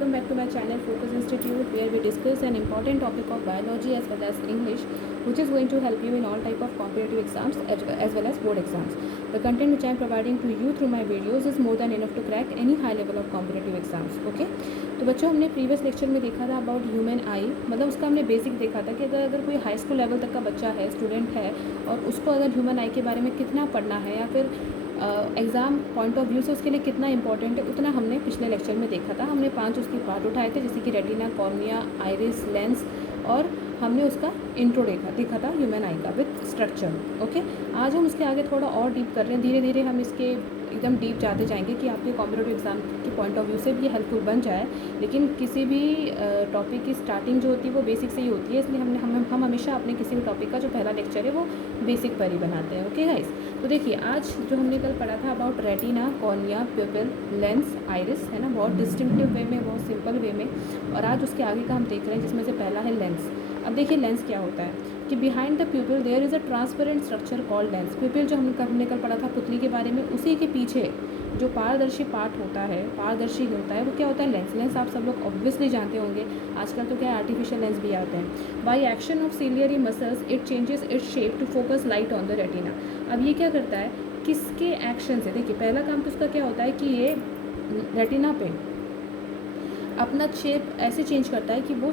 welcome back to my channel Focus Institute, where we discuss an important topic of biology as well as English, which is going to help you in all type of competitive exams as well as board exams. The content which I am providing to you through my videos is more than enough to crack any high level of competitive exams. Okay, तो बच्चों हमने previous lecture में देखा था about human आई, मतलब उसका हमने basic देखा था कि अगर कोई हाई स्कूल लेवल तक का बच्चा है, स्टूडेंट है, और उसको अगर ह्यूमन आई के बारे में कितना पढ़ना है या फिर एग्ज़ाम पॉइंट ऑफ व्यू से उसके लिए कितना इंपॉर्टेंट है, उतना हमने पिछले लेक्चर में देखा था। हमने 5 उसके पार्ट उठाए थे, जैसे कि रेटिना, कॉर्निया, आइरिस, लेंस, और हमने उसका इंट्रो देखा था ह्यूमन आई का विथ स्ट्रक्चर। ओके, आज हम उसके आगे थोड़ा और डीप कर रहे हैं, धीरे धीरे हम इसके एकदम डीप जाते जाएंगे कि आपके कॉम्पिटिटिव एग्जाम के पॉइंट ऑफ व्यू से भी हेल्पफुल बन जाए। लेकिन किसी भी टॉपिक की स्टार्टिंग जो होती है वो बेसिक से ही होती है, इसलिए हम हमेशा अपने किसी भी टॉपिक का जो पहला लेक्चर है वो बेसिक पर ही बनाते हैं। ओके गाइस, तो देखिए आज जो हमने कल पढ़ा था about retina, cornea, प्यूपिल, lens, iris, है ना, बहुत डिस्टिंक्टिव वे में, बहुत सिंपल वे में। और आज उसके आगे का हम देख रहे हैं, जिसमें से पहला है लेंस। अब देखिए लेंस क्या होता है कि behind the pupil there is a transparent structure called lens. Pupil जो हमने कल पढ़ा था पुतली के बारे में, उसी के पीछे जो पारदर्शी पार्ट होता है, पारदर्शी होता है, वो क्या होता है? लेंस। लेंस आप सब लोग ऑब्वियसली जानते होंगे, आजकल तो क्या आर्टिफिशियल लेंस भी आते हैं। By action of ciliary muscles it changes its shape to focus light on the retina. अब ये क्या करता है, किसके एक्शन से? देखिए पहला काम तो उसका क्या होता है कि ये रेटिना पे अपना शेप ऐसे चेंज करता है कि वो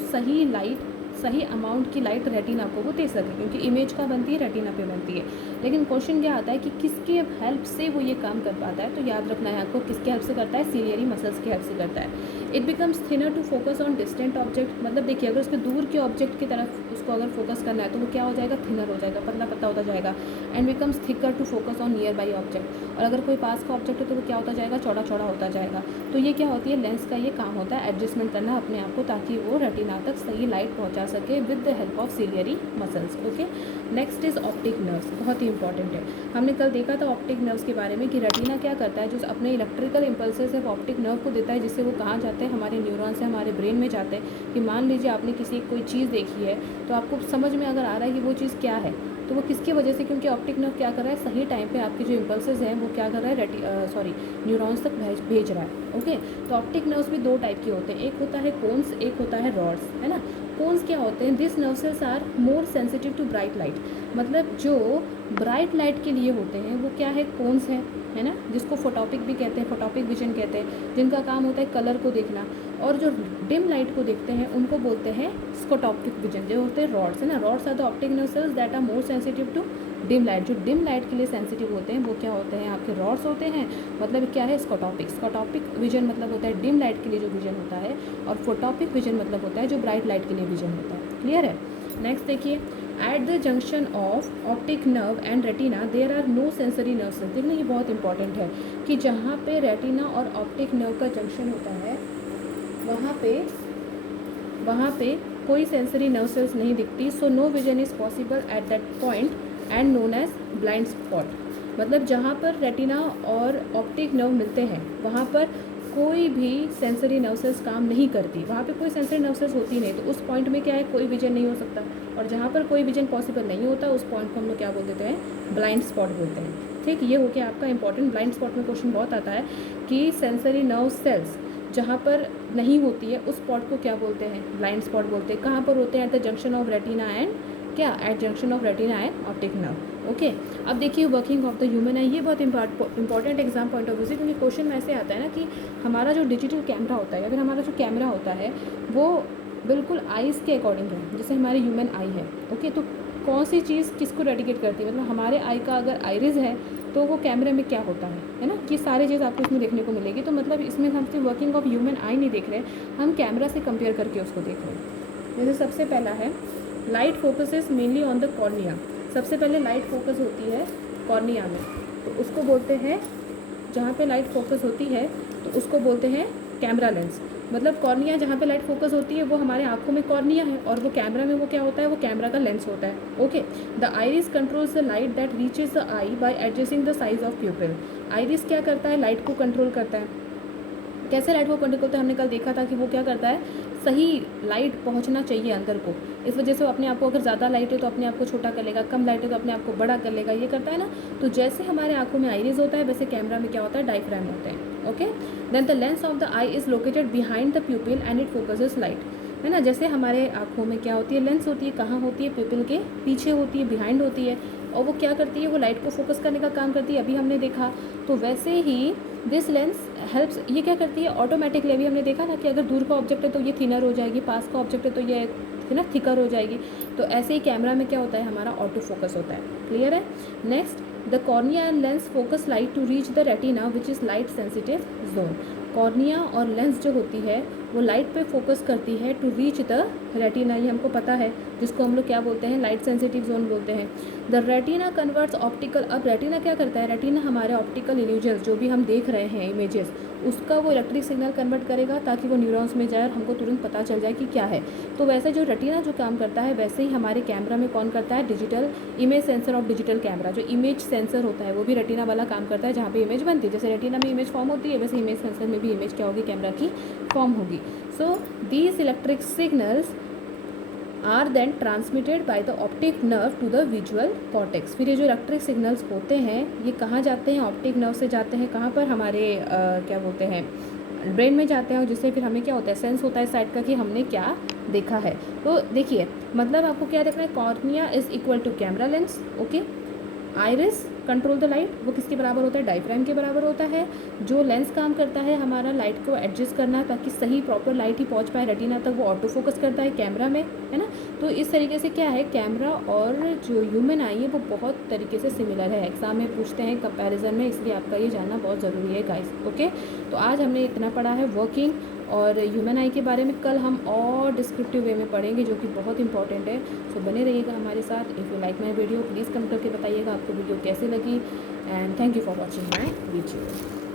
सही अमाउंट की लाइट रेटिना को वो दे सके, क्योंकि इमेज का बनती है, रेटिना पे बनती है। लेकिन क्वेश्चन क्या आता है कि किसके हेल्प से वो ये काम कर पाता है? तो याद रखना है आपको, किसके हेल्प से करता है? सिलियरी मसल्स की हेल्प से करता है। It becomes thinner to focus on distant object. मतलब देखिए अगर उसके दूर के ऑब्जेक्ट की तरफ उसको अगर फोकस करना है तो वो क्या हो जाएगा? थिनर हो जाएगा, पतला पतला होता जाएगा। And becomes thicker to focus on nearby object. और अगर कोई पास का ऑब्जेक्ट है तो वो क्या होता जाएगा? चौड़ा चौड़ा होता जाएगा। तो ये क्या होती है? लेंस का ये काम होता है, एडजस्टमेंट करना अपने आप को, ताकि वो रेटिना तक सही लाइट पहुंचा सके with the help of ciliary muscles. Okay, next is optic nerves, बहुत ही इंपॉर्टेंट है। हमने कल देखा था ऑप्टिक नर्व्स के बारे में कि रेटिना क्या करता है, जो अपने इलेक्ट्रिकल इम्पल्सेस है वो ऑप्टिक नर्व को देता है, जिससे वो कहाँ जाते हैं? हमारे न्यूरॉन से हमारे ब्रेन में जाते हैं। कि मान लीजिए आपने किसी कोई चीज़ देखी है तो आपको समझ में अगर आ रहा है कि वो चीज़ क्या है, तो वो किसकी वजह से? क्योंकि ऑप्टिक नर्व क्या कर रहा है? सही टाइम पे आपके जो इम्पल्सेस हैं वो क्या कर रहा है? न्यूरॉन्स तक भेज रहा है। ओके, तो ऑप्टिक नर्व्स भी 2 टाइप के होते हैं, एक होता है कोन्स, एक होता है रॉड्स, है ना। कोन्स क्या होते हैं? This nerve cells are more sensitive to bright light. मतलब जो ब्राइट लाइट के लिए होते हैं वो क्या है? कोन्स है ना, जिसको फोटोपिक भी कहते हैं, फोटोपिक विजन कहते हैं, जिनका काम होता है कलर को देखना। और जो डिम लाइट को देखते हैं उनको बोलते हैं स्कोटोपिक विजन, जो होते हैं रॉड्स, है ना। Rods are the optic nerve cells that are more sensitive to dim light. जो डिम लाइट के लिए सेंसिटिव होते हैं वो क्या होते हैं? आपके रॉड्स होते हैं। मतलब क्या है? स्कोटोपिक। स्कोटोपिक विजन मतलब होता है डिम लाइट के लिए जो विजन होता है, और फोटोपिक विजन मतलब होता है जो ब्राइट लाइट के लिए विजन होता है। क्लियर है? नेक्स्ट देखिए, at the junction of optic nerve and retina there are no sensory nerve cells. देखना ये बहुत इंपॉर्टेंट है कि जहाँ पे रेटिना और ऑप्टिक नर्व का जंक्शन होता है वहाँ पे कोई सेंसरी नर्व सेल्स नहीं दिखती। So no vision is possible at that point and known as blind spot. मतलब जहाँ पर रेटिना और ऑप्टिक नर्व मिलते हैं वहाँ पर कोई भी सेंसरी नर्व सेल्स काम नहीं करती, वहाँ पे कोई सेंसरी नर्व सेल्स होती नहीं, तो उस पॉइंट में क्या है? कोई विजन नहीं हो सकता। और जहाँ पर कोई विजन पॉसिबल नहीं होता उस पॉइंट को हम लोग क्या बोल देते हैं? ब्लाइंड स्पॉट बोलते हैं। ठीक, ये हो गया आपका इंपॉर्टेंट। ब्लाइंड स्पॉट में क्वेश्चन बहुत आता है कि सेंसरी नर्व सेल्स जहाँ पर नहीं होती है उस स्पॉट को क्या बोलते हैं? ब्लाइंड स्पॉट बोलते हैं। कहाँ पर होते हैं? At the junction of retina and क्या? At junction of retina and optic nerve. Okay, अब देखिए working of the human eye, ये बहुत important exam point of view से, क्योंकि क्वेश्चन ऐसे आता है ना कि हमारा जो डिजिटल कैमरा होता है, अगर हमारा जो कैमरा होता है वो बिल्कुल आइज़ के अकॉर्डिंग है, जैसे हमारी ह्यूमन आई है। ओके, तो कौन सी चीज़ किसको डेडिकेट करती है? मतलब हमारे आई का अगर आइरिस है तो वो कैमरे में क्या होता है ना, ये सारी चीज़ आपको इसमें देखने को मिलेगी। तो मतलब इसमें हम सिर्फ वर्किंग ऑफ ह्यूमन आई नहीं देख रहे, हम कैमरा से कंपेयर करके उसको देख रहे हैं। जैसे सबसे पहला है light focuses mainly on the cornea. सबसे पहले लाइट फोकस होती है कॉर्निया में, तो उसको बोलते हैं, जहाँ पे लाइट फोकस होती है तो उसको बोलते हैं कैमरा लेंस। मतलब कॉर्निया जहाँ पे लाइट फोकस होती है वो हमारे आंखों में कॉर्निया है, और वो कैमरा में वो क्या होता है? वो कैमरा का लेंस होता है। Okay, the iris controls the light that reaches the I bye adjusting the size of प्यूपिल। Iris क्या करता है? लाइट को कंट्रोल करता है। कैसे लाइट को कंट्रोल करता है? हमने कल देखा था कि वो क्या करता है? सही लाइट पहुंचना चाहिए अंदर को, इस वजह से वो अपने आप को, अगर ज़्यादा लाइट है तो अपने आप को छोटा कर लेगा, कम लाइट है तो अपने आप को बड़ा कर लेगा, ये करता है ना। तो जैसे हमारे आंखों में आइरिस होता है वैसे कैमरा में क्या होता है? डायफ्राम होता है। Okay. Then the lens of the eye is located behind the pupil and it focuses light, है ना। जैसे हमारे आँखों में क्या होती है, लेंस होती है, कहाँ होती है, प्यूपिल के पीछे होती है, बिहाइंड होती है, और वो क्या करती है, वो लाइट को फोकस करने का काम करती है, अभी हमने देखा। तो वैसे ही दिस लेंस हेल्प्स, ये क्या करती है ऑटोमेटिकली, अभी हमने देखा ना कि अगर दूर का ऑब्जेक्ट है तो ये थिनर हो जाएगी, पास का ऑब्जेक्ट है तो ये है ना थिकर हो जाएगी। तो ऐसे ही कैमरा में क्या होता है, हमारा ऑटो फोकस होता है। क्लियर है। Next, the cornea and lens focus light to reach the retina which is light sensitive zone. Cornea और लेंस जो होती है वो लाइट पे फोकस करती है टू रीच द रेटिना, ये हमको पता है, जिसको हम लोग क्या बोलते हैं, लाइट सेंसिटिव जोन बोलते हैं। द रेटिना कन्वर्ट्स ऑप्टिकल, अब रेटिना क्या करता है, रेटिना हमारे ऑप्टिकल इल्यूजन्स जो भी हम देख रहे हैं इमेजेस, उसका वो इलेक्ट्रिक सिग्नल कन्वर्ट करेगा ताकि वो न्यूरॉन्स में जाए और हमको तुरंत पता चल जाए कि क्या है। तो वैसे जो रेटिना जो काम करता है, वैसे ही हमारे कैमरा में कौन करता है, digital image sensor of digital camera, जो इमेज सेंसर होता है वो भी रेटिना वाला काम करता है, जहाँ पे इमेज बनती है। जैसे रेटिना में इमेज फॉर्म होती है, वैसे इमेज सेंसर में भी इमेज क्या होगी, कैमरा की फॉर्म होगी। So these electric signals are then transmitted by the optic nerve to the visual cortex. फिर ये जो इलेक्ट्रिक सिग्नल्स होते हैं ये कहाँ जाते हैं, ऑप्टिक नर्व से जाते हैं, कहाँ पर, हमारे क्या बोलते हैं, ब्रेन में जाते हैं, और जिससे फिर हमें क्या होता है, सेंस होता है साइड का कि हमने क्या देखा है। तो देखिए, मतलब आपको क्या देखना है, cornea is equal to camera lens, okay. Iris control the light, वो किसके बराबर होता है, डायफ्राम के बराबर होता है। जो लेंस काम करता है हमारा लाइट को एडजस्ट करना ताकि सही प्रॉपर लाइट ही पहुंच पाए रेटिना तक, वो ऑटो फोकस करता है कैमरा में, है ना। तो इस तरीके से क्या है, कैमरा और जो ह्यूमन आई है वो बहुत तरीके से सिमिलर है, एग्जाम में पूछते हैं कंपैरिजन में, इसलिए आपका ये जानना बहुत ज़रूरी है गाइस, ओके। तो आज हमने इतना पढ़ा है वर्किंग और ह्यूमन आई के बारे में, कल हम और डिस्क्रिप्टिव वे में पढ़ेंगे जो कि बहुत इंपॉर्टेंट है। सो बने रहिएगा हमारे साथ। If you like my video please comment करके बताइएगा आपको वीडियो कैसे लगी, and thank you for watching my video.